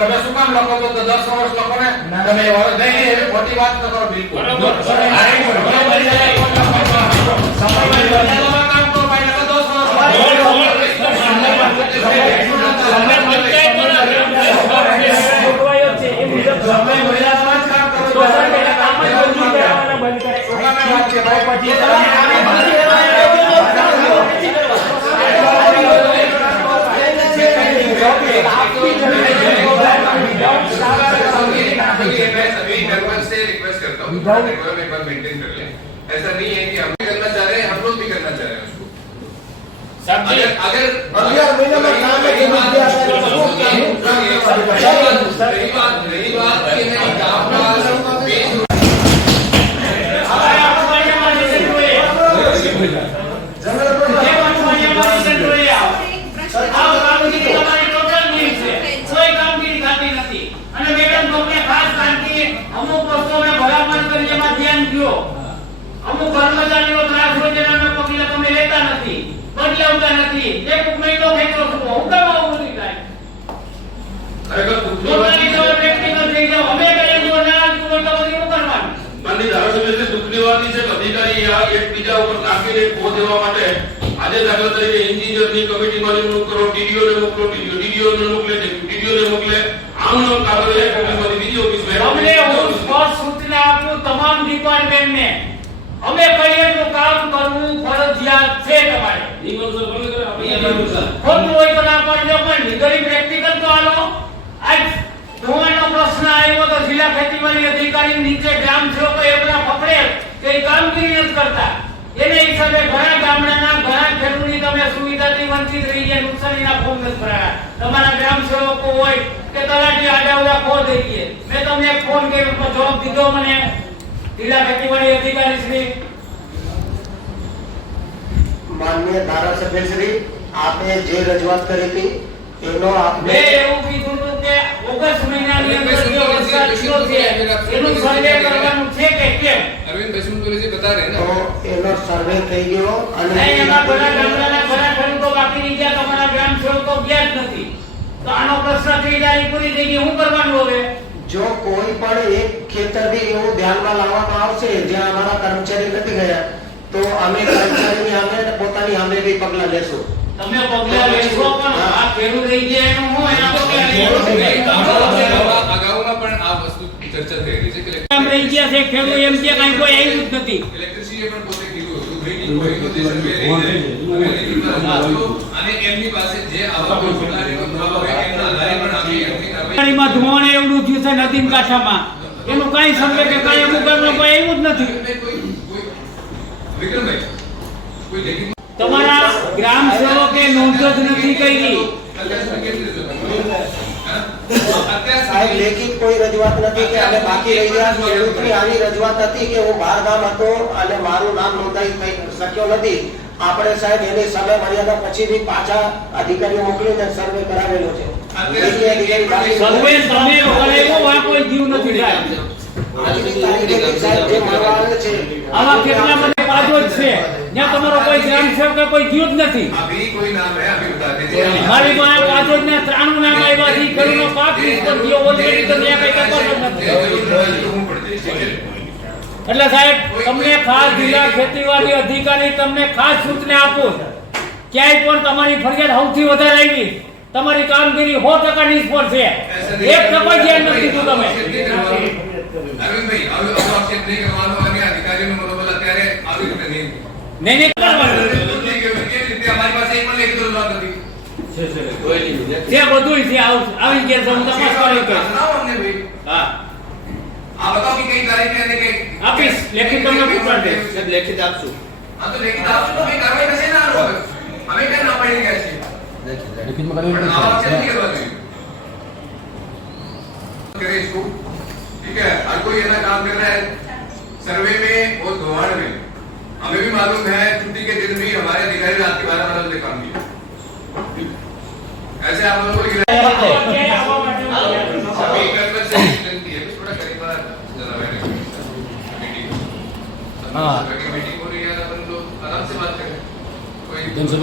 તમે શું કામ લખો તો 10 વર્ષ લખો ને તમે નહીં મોટી વાત ન કરો બિલકુલ બરોબર સમયમાં કામ કરો ભાઈ તો 10 ऐसा नहीं है कि हम भी करना चाह रहे हैं, हम लोग भी करना चाह रहे हैं उसको। अगर 11 महीने में काम है रही बात ये है कि आपका અમુક કર્મચારીઓ ત્રાસ હોય જેના પગલા તમે લેતા નથી, બદલાવતા નથી, એક મહિનો ખેતો છો હું કામ આવું નથી થાય ખરેખર દુઃખની વાત વ્યક્તિગત થઈ જાવ અમે કહીએ જો ના તું તો બધી શું કરવાનું માનની ધારાસભ્ય છે દુઃખની વાત છે કે અધિકારી આ એકબીજા ઉપર તાકીદે પો દેવા માટે આજે દાખલા તરીકે એન્જિનિયરની કમિટીમાં નિમણૂક કરો, ડીડીઓ ને મોકલો, ડીડીઓ ને મોકલે, ડીડીઓ ને મોકલે, આમ નામ કાગળ એક ઓફિસમાંથી બીજી ઓફિસમાં અમને હું સ્પષ્ટ સૂચના આપું તમામ ડિપાર્ટમેન્ટને અમે કહીએ તો કામ કરવું ફરજિયાત છે તમારે ખોટું હોય તો ના પાડજો પણ લીગલી પ્રેક્ટિકલ તો આલો આજ ધોવાનો પ્રશ્ન આવ્યો તો જિલ્લા ખેતીવાડી અધિકારી નીચે ગ્રામ સેવકો એ બધા પકડે કે કામગીરી નથી કરતા એને હિસાબે ઘણા ગામડાના ઘણા ખેડૂતની તમે સુવિધાથી વંચિત રહી ગયા, નુકસાનીના ફોર્મ નથી ભરાયા, તમારા ગ્રામ સેવકો હોય કે તલાટી આડાવડા ખો દઈ ગયે મેં તમને એક ફોન કર્યો તો જવાબ દીધો મને જિલ્લા ખેતીવાડી અધિકારી શ્રી माननीय धारासभ्य श्री आपने जे रजूआत करी थी एनो आपने એવું કીધું હતું કે ઓગસ્ટ મહિનાની અંદર જો વરસાદ થયો છે એનું સર્વે કરવાનું છે કે કેમ अरविंद बसुमतारी जी बता रहे हैं तो एनो सर्वे થઈ ગયો અને નહીં એમાં ઘણા ગામડાના ઘણા ખેડૂતો બાકી રહી ગયા, તમારા ગ્રામ સેવકો ગયા જ નથી તો આનો પ્રશ્ન તૈયારી પૂરી થઈ ગઈ, શું કરવાનું હવે જો કોઈ પણ એક ખેતર भी એવું ધ્યાનમાં લાવવામાં આવશે જ્યાં અમારા કર્મચારી નથી ગયા તો અમે કર્મચારીની સામે અને પોતાની સામે भी પગલા લેશું તમે પગલા લેશો પણ આ ખેડૂત રહી ગયા એનું હું એના પગલા અગાઉમાં પણ આ વસ્તુ ચર્ચા થઈ રહી છે કે કામ રહી ગયા છે ખેડૂત એમ કે કાંઈ કોઈ આવ્યું જ નથી ઇલેક્ટ્રિસિટીએ પણ પોતે કીધું હતું ભાઈ અને એમની પાસે જે આવા સુધારીનો ભાવ હોય એમના આધારે પણ આપી માં ધોવાણ એવડું થયું છે નદીના કાંઠામાં એનું કાંઈ સમજે કે કાંઈ અમુક ગામમાં કોઈ આવ્યું જ નથી વિક્રમભાઈ કોઈ લેખિત તમારા ગ્રામ સેવકે નોંધ જ નથી કરી સાહેબ લેખિત કોઈ રજૂઆત નથી કે અમે બાકી રહી ગયા, ખેડૂતની આવી રજૂઆત હતી કે હું બહાર ગામ હતો અને મારું નામ નોંધાઈ શક્યો નથી, આપણે સાહેબ એની સમય મર્યાદા પછી भी પાછા અધિકારીઓ મોકલીને સર્વે કરાવેલો છે સર્વે તમે કરાવ્યો આ કોઈ જીવ નથી થાય આવા કેટલા બધા પાજો જ છે જ્યાં તમારો કોઈ ગ્રામ સેવક કે કોઈ જીવ જ નથી अभी कोई नाम है अभी बता दीजिए મારી પાસે પાજો જ ને 93 નામ આવ્યા છે ખેડૂતનો પાક પર ગયો ઓલરેડી તો ત્યાં કઈ તપાસ જ નથી એટલે સાહેબ તમને ખાસ જિલ્લા ખેતીવાડી અધિકારી તમને ખાસ સૂચના આપું ક્યાંય પણ તમારી ફરિયાદ સૌથી વધારે આવી તમારી કામગીરી 100% નિષ્ફળ છે 1% ધ્યાન નથી દીધું તમે अरविंद भाई अब आक्षेप नहीं करवानो અને અધિકારીઓનું મનોબળ અત્યારે આવી રીતે નહીં નહીં કરવાનું એ રીતે અમારી પાસે એક પણ લેખિત રજૂઆત નથી જે બધું છે આવી કે હું તપાસ કરી કર અમને ભાઈ હા આ बताओ कि कई तारीख में કે આપીશ લેખિત તમને પૂછવા દે લેખિત આપશું હા તો લેખિત આપશો તો ભાઈ કાર્યવાહી થશે ના અમે કેમ ના પાડી ગયા છીએ લેખિતમાં કરી આ આક્ષેપ नहीं करवा चाहिए करे इसको ठीक है हर कोई ऐसा काम कर रहा है सर्वे में और धोवाण में हमें भी मालूम है छुट्टी के दिन भी हमारे अधिकारी रात के 12 बजे काम किया ऐसे आप लोगों को सभी कर्मचारी विनती है थोड़ा करीब जरा बैठे मीटिंग मीटिंग हो रही है अपन लोग आराम से बात करें कोई